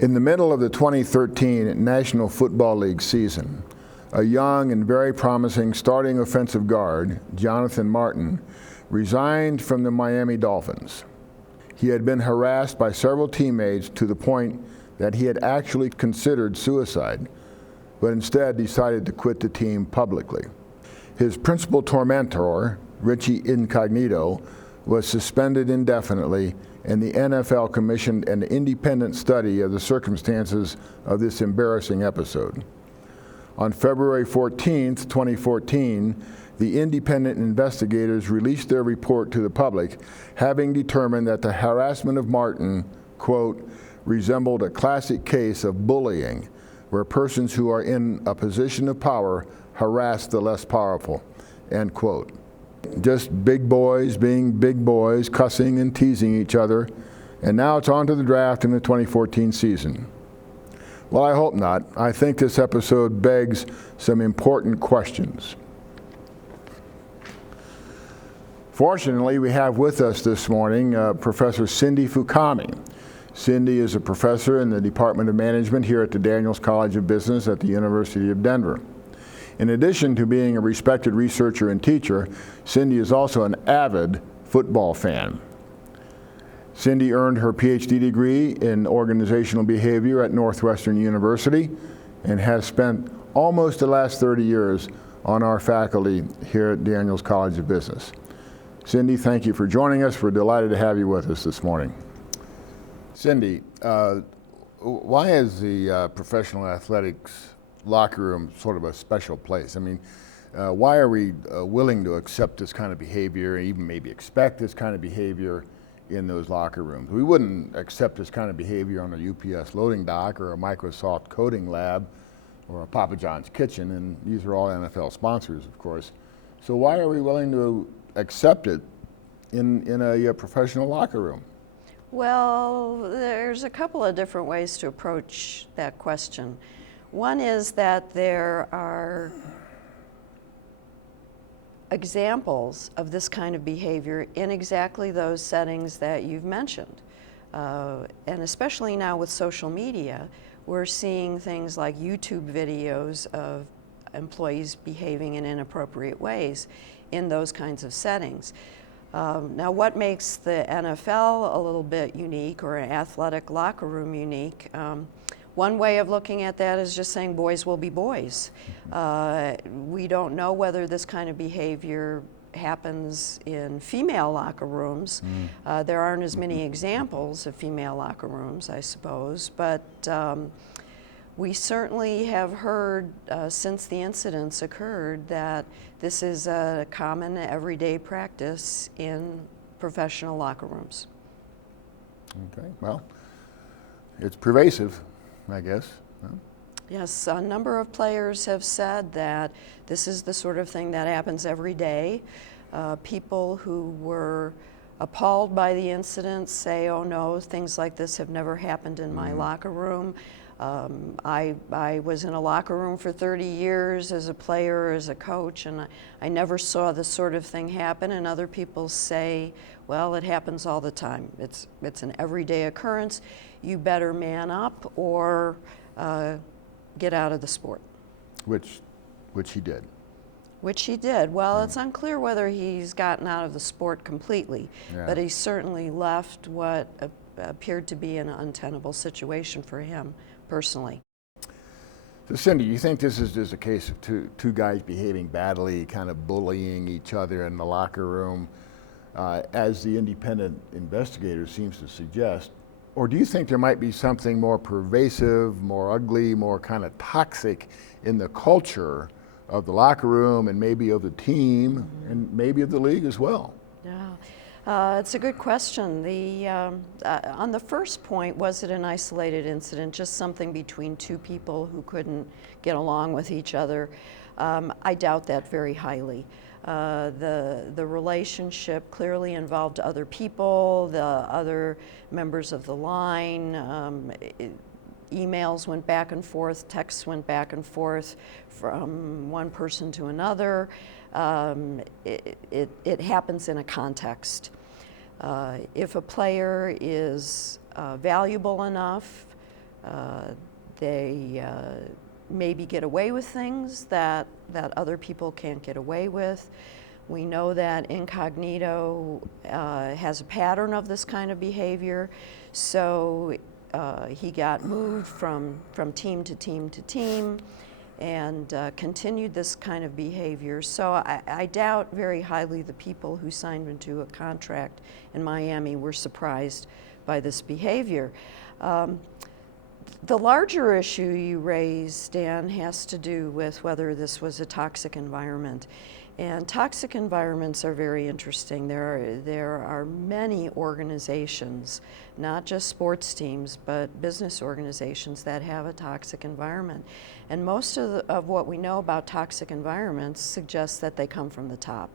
In the middle of the 2013 National Football League season, a young and very promising starting offensive guard, Jonathan Martin, resigned from the Miami Dolphins. He had been harassed by several teammates to the point that he had actually considered suicide, but instead decided to quit the team publicly. His principal tormentor, Richie Incognito, was suspended indefinitely, and the NFL commissioned an independent study of the circumstances of this embarrassing episode. On February 14, 2014, the independent investigators released their report to the public, having determined that the harassment of Martin, quote, resembled a classic case of bullying, where persons who are in a position of power harass the less powerful, end quote. Just big boys being big boys, cussing and teasing each other, and now it's on to the draft in the 2014 season. Well, I hope not. I think this episode begs some important questions. Fortunately, we have with us this morning Professor Cynthia Fukami. Cindy is a professor in the Department of Management here at the Daniels College of Business at the University of Denver. In addition to being a respected researcher and teacher, Cindy is also an avid football fan. Cindy earned her PhD degree in organizational behavior at Northwestern University and has spent almost the last 30 years on our faculty here at Daniels College of Business. Cindy, thank you for joining us. We're delighted to have you with us this morning. Cindy, why is the professional athletics locker room sort of a special place? I mean, why are we willing to accept this kind of behavior, even maybe expect this kind of behavior in those locker rooms? We wouldn't accept this kind of behavior on a UPS loading dock or a Microsoft coding lab or a Papa John's kitchen, and these are all NFL sponsors, of course. So why are we willing to accept it in a professional locker room? Well, there's a couple of different ways to approach that question. One is that there are examples of this kind of behavior in exactly those settings that you've mentioned. And especially now with social media, we're seeing things like YouTube videos of employees behaving in inappropriate ways in those kinds of settings. Now, what makes the NFL a little bit unique, or an athletic locker room unique? One way of looking at that is just saying boys will be boys. We don't know whether this kind of behavior happens in female locker rooms. There aren't as many examples of female locker rooms, I suppose, but we certainly have heard since the incidents occurred that this is a common everyday practice in professional locker rooms. Okay, well, it's pervasive, I guess. Yes, a number of players have said that this is the sort of thing that happens every day. People who were appalled by the incident say, oh no, things like this have never happened in my locker room. I was in a locker room for 30 years as a player, as a coach, and I never saw this sort of thing happen. And other people say, well, it happens all the time. It's an everyday occurrence. You better man up or get out of the sport. Which he did. Which he did. Well, it's unclear whether he's gotten out of the sport completely, but he certainly left what appeared to be an untenable situation for him personally. So Cindy, you think this is just a case of two guys behaving badly, kind of bullying each other in the locker room, as the independent investigator seems to suggest? Or do you think there might be something more pervasive, more ugly, more kind of toxic in the culture of the locker room and maybe of the team and maybe of the league as well? Yeah. It's a good question. On the first point, was it an isolated incident, just something between two people who couldn't get along with each other? I doubt that very highly. The relationship clearly involved other people, the other members of the line. Emails went back and forth, texts went back and forth from one person to another. It happens in a context. If a player is valuable enough They maybe get away with things that other people can't get away with. We know that incognito has a pattern of this kind of behavior, so he got moved from team to team to team and continued this kind of behavior. So I doubt very highly the people who signed into a contract in Miami were surprised by this behavior. The larger issue you raised, Dan, has to do with whether this was a toxic environment. And toxic environments are very interesting. There are many organizations, not just sports teams, but business organizations that have a toxic environment. And most of what we know about toxic environments suggests that they come from the top,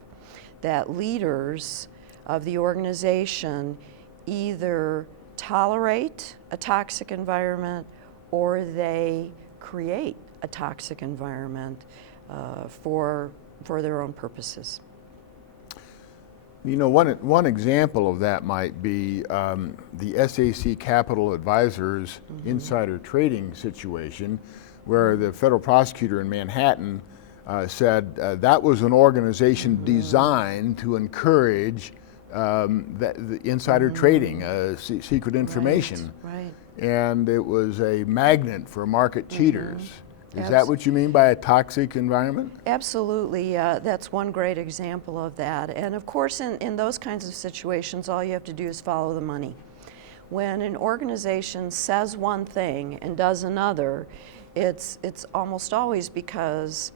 that leaders of the organization either tolerate a toxic environment or they create a toxic environment for their own purposes. You know, one example of that might be the SAC Capital Advisors insider trading situation, where the federal prosecutor in Manhattan said that was an organization designed to encourage the insider trading, secret information. Right. And it was a magnet for market cheaters. Is that what you mean by a toxic environment? Absolutely. That's one great example of that. And of course, in those kinds of situations, all you have to do is follow the money. When an organization says one thing and does another, it's almost always because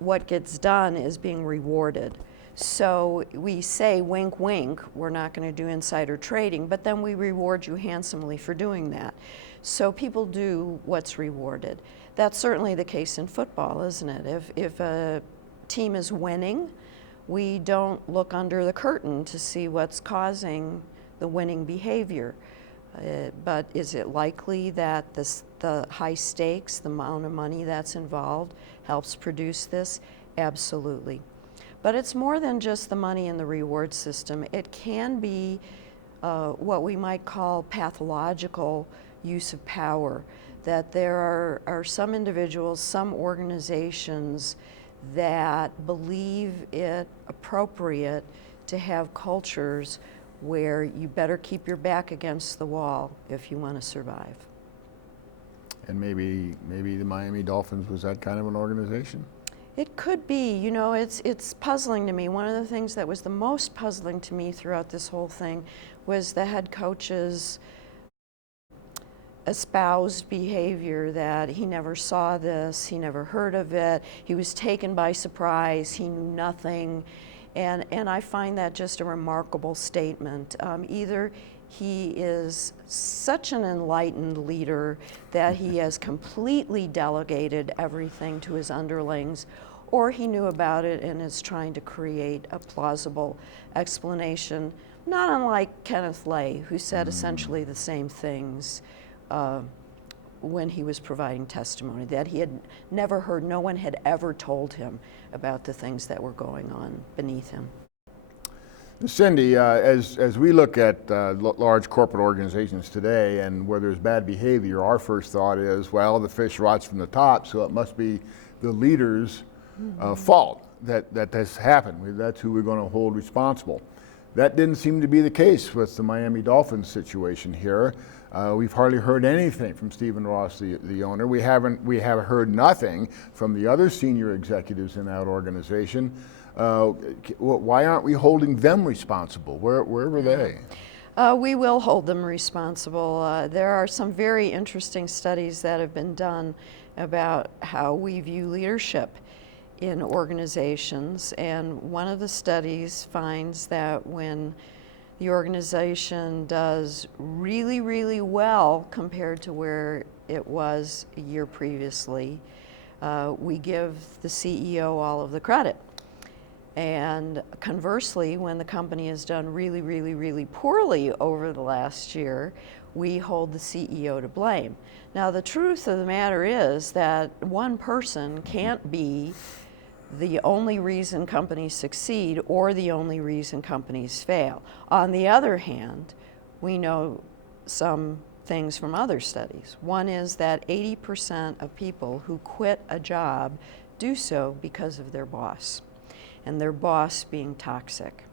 what gets done is being rewarded. So we say, wink, wink, we're not going to do insider trading, but then we reward you handsomely for doing that. So people do what's rewarded. That's certainly the case in football, isn't it? If a team is winning, we don't look under the curtain to see what's causing the winning behavior. But is it likely that the high stakes, the amount of money that's involved, helps produce this? Absolutely. But it's more than just the money and the reward system. It can be what we might call pathological use of power, that there are some individuals, some organizations that believe it appropriate to have cultures where you better keep your back against the wall if you want to survive. And maybe the Miami Dolphins was that kind of an organization? It could be. You know, it's puzzling to me. One of the things that was the most puzzling to me throughout this whole thing was the head coach's espoused behavior, that he never saw this, he never heard of it, he was taken by surprise, he knew nothing. And I find that just a remarkable statement. Either he is such an enlightened leader that he has completely delegated everything to his underlings, or he knew about it and is trying to create a plausible explanation, not unlike Kenneth Lay, who said essentially the same things when he was providing testimony, that he had never heard, no one had ever told him about the things that were going on beneath him. Cindy, as we look at large corporate organizations today and where there's bad behavior, our first thought is, well, the fish rots from the top, so it must be the leader's fault that this happened. That's who we're going to hold responsible. That didn't seem to be the case with the Miami Dolphins situation here. We've hardly heard anything from Stephen Ross, the owner. We have heard nothing from the other senior executives in that organization. Why aren't we holding them responsible? Where were they? We will hold them responsible. There are some very interesting studies that have been done about how we view leadership in organizations, and one of the studies finds that when the organization does really, really well compared to where it was a year previously, we give the CEO all of the credit. And conversely, when the company has done really, really, really poorly over the last year, we hold the CEO to blame. Now, the truth of the matter is that one person can't be the only reason companies succeed or the only reason companies fail. On the other hand, we know some things from other studies. One is that 80% of people who quit a job do so because of their boss, and their boss being toxic.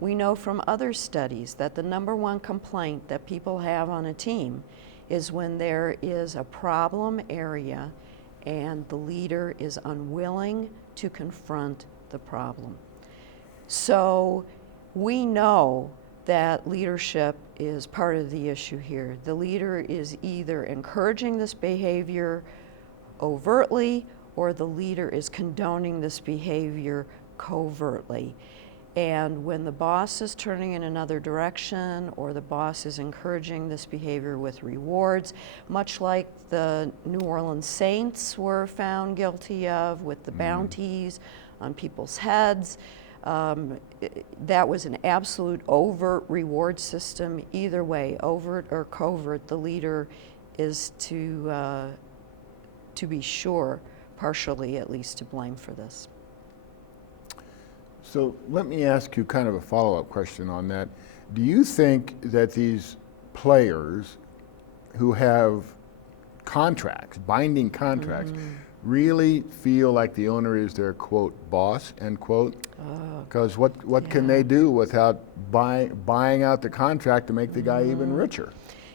We know from other studies that the number one complaint that people have on a team is when there is a problem area and the leader is unwilling to confront the problem. So we know that leadership is part of the issue here. The leader is either encouraging this behavior overtly, or the leader is condoning this behavior covertly. And when the boss is turning in another direction, or the boss is encouraging this behavior with rewards, much like the New Orleans Saints were found guilty of with the bounties on people's heads, that was an absolute overt reward system. Either way, overt or covert, the leader is to be sure, partially at least, to blame for this. So let me ask you kind of a follow-up question on that. Do you think that these players who have contracts, binding contracts, really feel like the owner is their, quote, boss, end quote? Because what can they do without buying out the contract to make the guy even richer?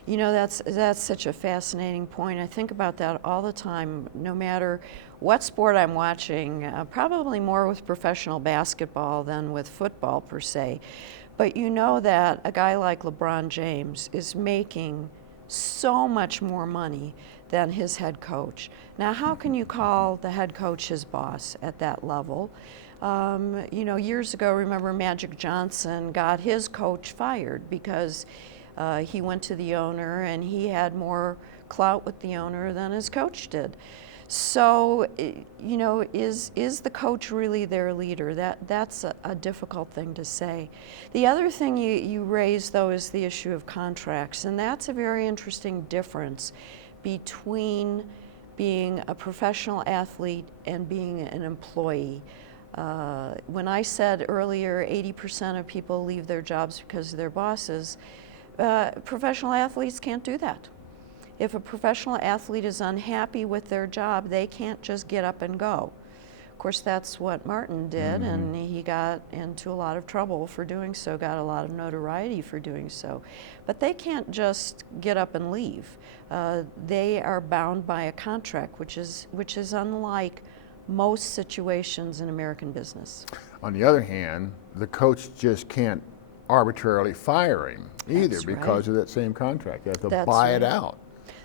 You know, that's such a fascinating point. I think about that all the time, no matter what sport I'm watching, probably more with professional basketball than with football per se. But you know that a guy like LeBron James is making so much more money than his head coach. Now, how can you call the head coach his boss at that level? You know, years ago, remember Magic Johnson got his coach fired because he went to the owner and he had more clout with the owner than his coach did. So, you know, is the coach really their leader? That's a difficult thing to say. The other thing you raise, though, is the issue of contracts, and that's a very interesting difference between being a professional athlete and being an employee. When I said earlier 80% of people leave their jobs because of their bosses, professional athletes can't do that. If a professional athlete is unhappy with their job, they can't just get up and go. Of course, that's what Martin did, and he got into a lot of trouble for doing so, got a lot of notoriety for doing so. But they can't just get up and leave. They are bound by a contract, which is unlike most situations in American business. On the other hand, the coach just can't arbitrarily fire him either because of that same contract. They have to buy it out.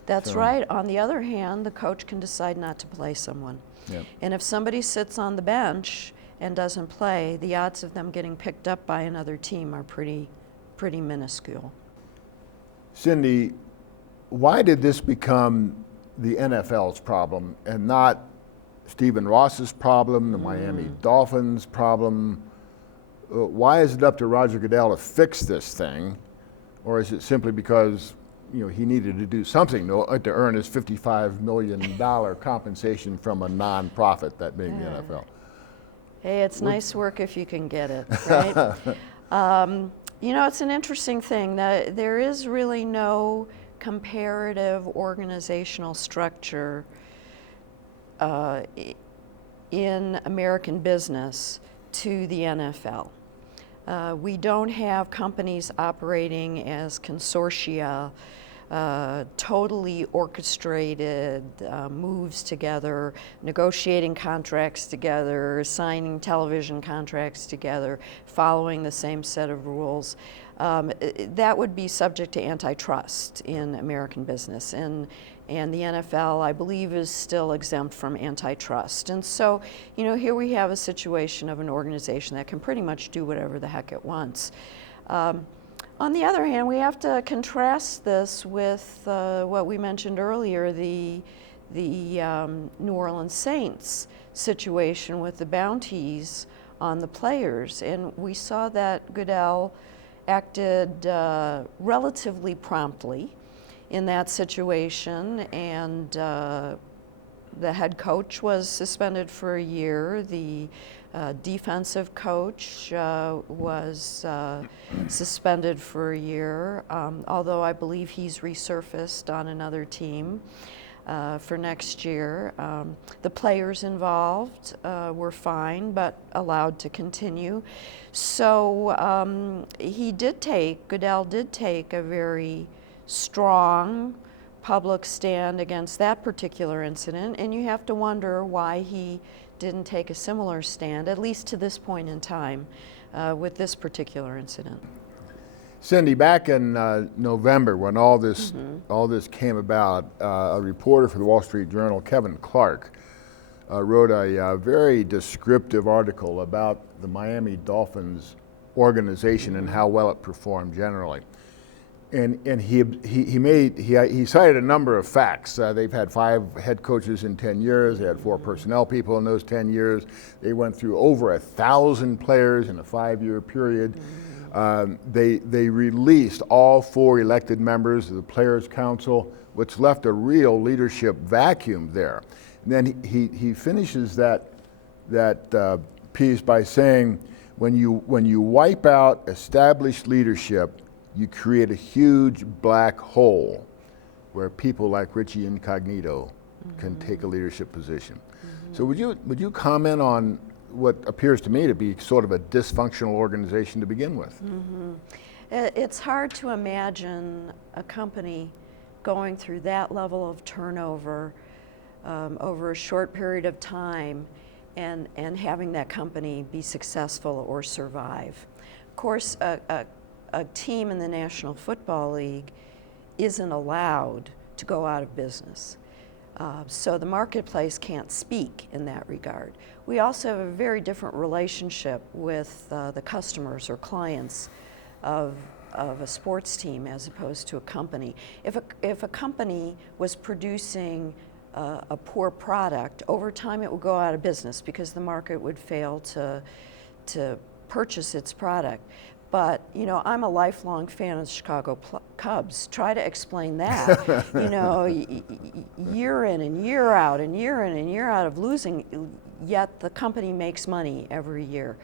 That's right. On the other hand, the coach can decide not to play someone. Yep. And if somebody sits on the bench and doesn't play, the odds of them getting picked up by another team are pretty minuscule. Cindy, why did this become the NFL's problem and not Stephen Ross's problem, the Miami Dolphins' problem? Why is it up to Roger Goodell to fix this thing? Or is it simply because he needed to do something to earn his $55 million compensation from a non-profit, that being the NFL? Hey, it's nice work if you can get it, right? It's an interesting thing that there is really no comparative organizational structure in American business to the NFL. We don't have companies operating as consortia, totally orchestrated moves together, negotiating contracts together, signing television contracts together, following the same set of rules. That would be subject to antitrust in American business. And the NFL, I believe, is still exempt from antitrust. And so, here we have a situation of an organization that can pretty much do whatever the heck it wants. On the other hand, we have to contrast this with what we mentioned earlier, the New Orleans Saints situation with the bounties on the players. And we saw that Goodell acted relatively promptly in that situation and The head coach was suspended for a year. The defensive coach was suspended for a year, although I believe he's resurfaced on another team for next year. The players involved were fine, but allowed to continue. So Goodell did take a very strong public stand against that particular incident, and you have to wonder why he didn't take a similar stand, at least to this point in time, with this particular incident. Cindy, back in November, when all this came about, a reporter for the Wall Street Journal, Kevin Clark, wrote a very descriptive article about the Miami Dolphins organization and how well it performed generally. And he cited a number of facts. They've had 5 head coaches in 10 years. They had 4 personnel people in those 10 years. They went through over 1,000 players in a 5-year period. They released all 4 elected members of the Players Council, which left a real leadership vacuum there. And then he finishes that piece by saying, when you wipe out established leadership, you create a huge black hole where people like Richie Incognito can take a leadership position. So would you comment on what appears to me to be sort of a dysfunctional organization to begin with? It's hard to imagine a company going through that level of turnover over a short period of time and having that company be successful or survive. Of course, a team in the National Football League isn't allowed to go out of business. So the marketplace can't speak in that regard. We also have a very different relationship with the customers or clients of a sports team as opposed to a company. If a company was producing a poor product, over time it would go out of business because the market would fail to purchase its product. But, you know, I'm a lifelong fan of the Chicago Cubs. Try to explain that. You know, year in and year out and year in and year out of losing, yet the company makes money every year.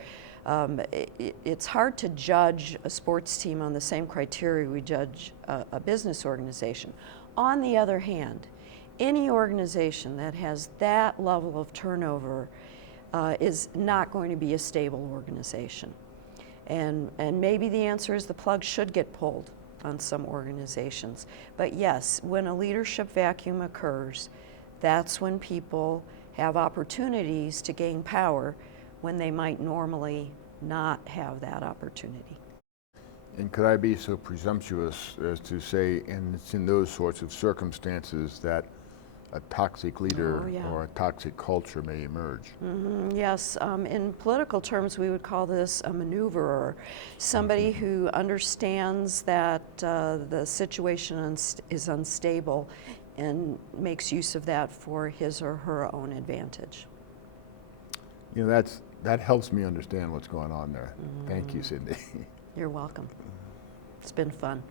It's hard to judge a sports team on the same criteria we judge a business organization. On the other hand, any organization that has that level of turnover is not going to be a stable organization. And maybe the answer is the plug should get pulled on some organizations. But yes, when a leadership vacuum occurs, that's when people have opportunities to gain power when they might normally not have that opportunity. And could I be so presumptuous as to say, and it's in those sorts of circumstances that a toxic leader or a toxic culture may emerge? Yes, in political terms we would call this a maneuverer, somebody who understands that the situation is unstable and makes use of that for his or her own advantage. You know, that helps me understand what's going on there. Thank you, Cindy. You're welcome. It's been fun.